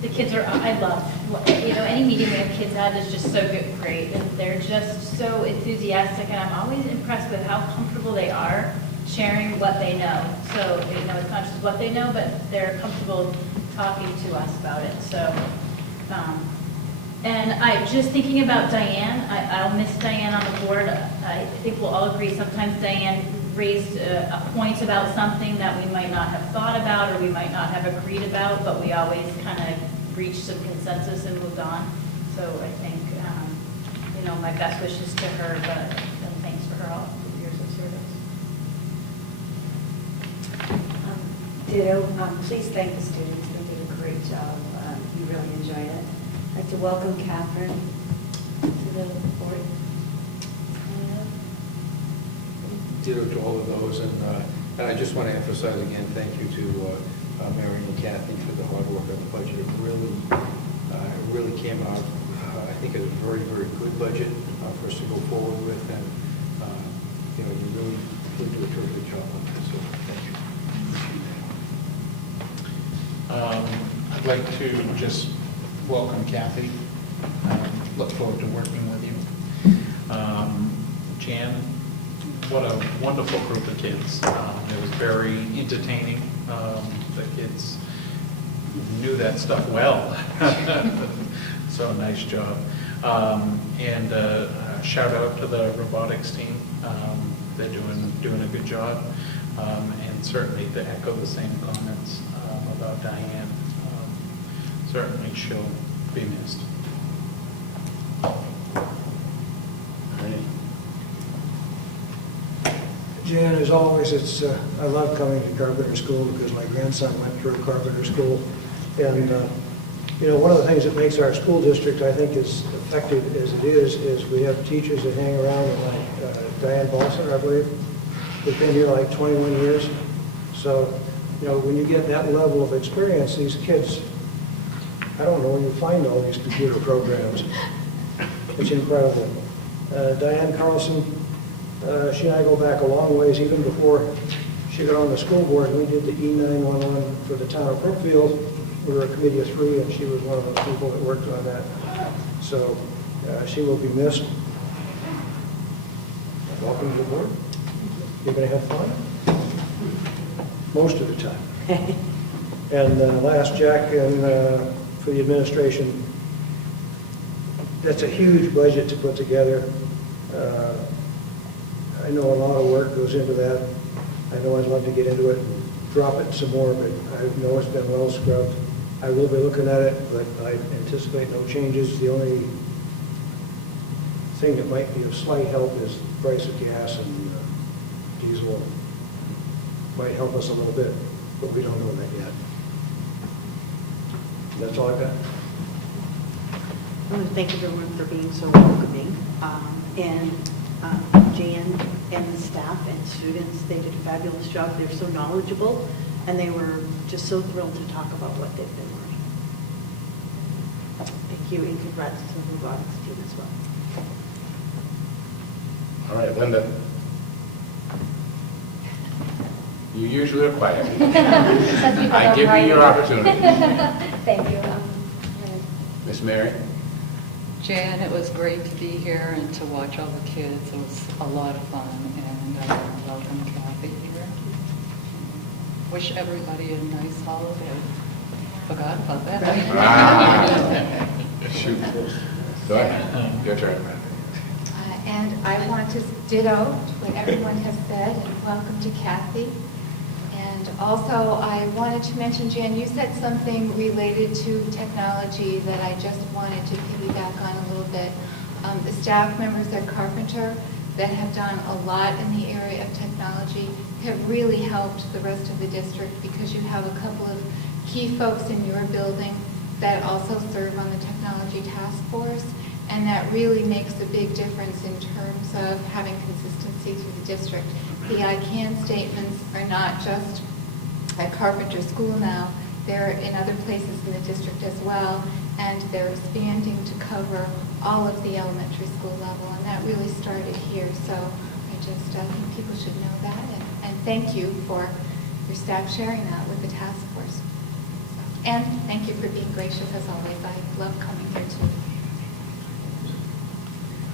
The kids are, I love, any meeting we have kids at is just so great, and they're just so enthusiastic, and I'm always impressed with how comfortable they are sharing what they know. So, it's not just what they know, but they're comfortable talking to us about it. So, and just thinking about Diane, I'll miss Diane on the board. I think we'll all agree sometimes Diane raised a point about something that we might not have thought about or we might not have agreed about, but we always kind of reached some consensus and moved on. So I think, my best wishes to her, and thanks for her all the years of service. Ditto. Please thank the students. They did a great job. You really enjoyed it. I'd like to welcome Catherine to the board. Ditto to all of those, and I just want to emphasize again, thank you to Mary and Kathy for the hard work on the budget. It really came out, I think, as a very, very good budget for us to go forward with, and you really do a terrific job on this. So thank you. I'd like to just welcome Kathy. Look forward to working with you. Jan, what a wonderful group of kids. It was very entertaining. The kids knew that stuff well. So nice job. And shout out to the robotics team. They're doing a good job. And certainly to echo the same comments about Diane, certainly she'll be missed. Jan, as always, I love coming to Carpenter School because my grandson went through Carpenter School. And, one of the things that makes our school district, I think, as effective as it is we have teachers that hang around, like Diane Balser, I believe, has been here like 21 years. So, when you get that level of experience, these kids, I don't know where you find all these computer programs. It's incredible. Diane Carlson, she and I go back a long ways, even before she got on the school board. We did the E911 for the town of Brookfield. We were a committee of 3, and she was one of those people that worked on that. So she will be missed. Welcome to the board. You're going to have fun? Most of the time. And last, Jack, and for the administration, that's a huge budget to put together. I know a lot of work goes into that. I know I'd love to get into it and drop it some more, but I know it's been well scrubbed. I will be looking at it, but I anticipate no changes. The only thing that might be of slight help is the price of gas, and diesel might help us a little bit, but we don't know that yet. That's all I've got. I want to thank everyone for being so welcoming. Jan and the staff and students, they did a fabulous job. They're so knowledgeable, and they were just so thrilled to talk about what they've been learning. Thank you, and congrats to the robotics team as well. All right, Linda. You usually are quiet. I give you your opportunity. Thank you. Miss Mary. Jan, it was great to be here and to watch all the kids. It was a lot of fun, and I want to welcome Kathy here. Wish everybody a nice holiday. Forgot about that. Shoot. Go ahead. Your turn. And I want to ditto what everyone has said, and welcome to Kathy. And also, I wanted to mention, Jan, you said something related to technology that I just wanted to piggyback on a little bit. The staff members at Carpenter that have done a lot in the area of technology have really helped the rest of the district, because you have a couple of key folks in your building that also serve on the technology task force. And that really makes a big difference in terms of having consistency through the district. The I can statements are not just at Carpenter School now, they're in other places in the district as well, and they're expanding to cover all of the elementary school level, and that really started here. So I think people should know that, and thank you for your staff sharing that with the task force. And thank you for being gracious as always. I love coming here too.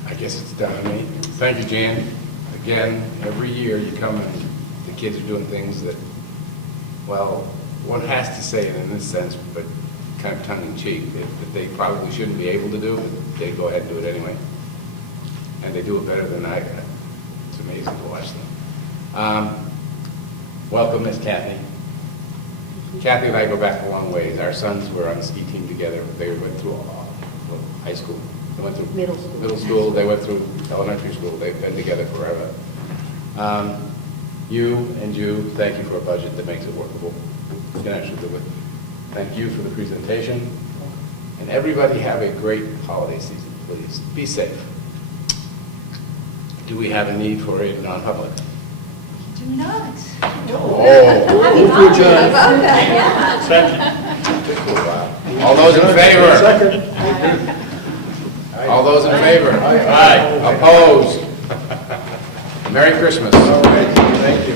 I guess it's down to me. Thank you, Jan. Again, every year you come and the kids are doing things that, well, one has to say it in this sense, but kind of tongue-in-cheek, that they probably shouldn't be able to do, but they go ahead and do it anyway. And they do it better than I can. It's amazing to watch them. Welcome, Miss Kathy. Kathy and I go back a long ways. Our sons were on the ski team together. They went through high school. They went through middle school. They went through elementary school. They've been together forever. You, thank you for a budget that makes it workable. You can actually do it. Thank you for the presentation. And everybody have a great holiday season, please. Be safe. Do we have a need for a non-public? Do not. Move to adjourn. Second. All those in favor? Second. All those in favor? Aye. Opposed? Merry Christmas. Thank you. Thank you.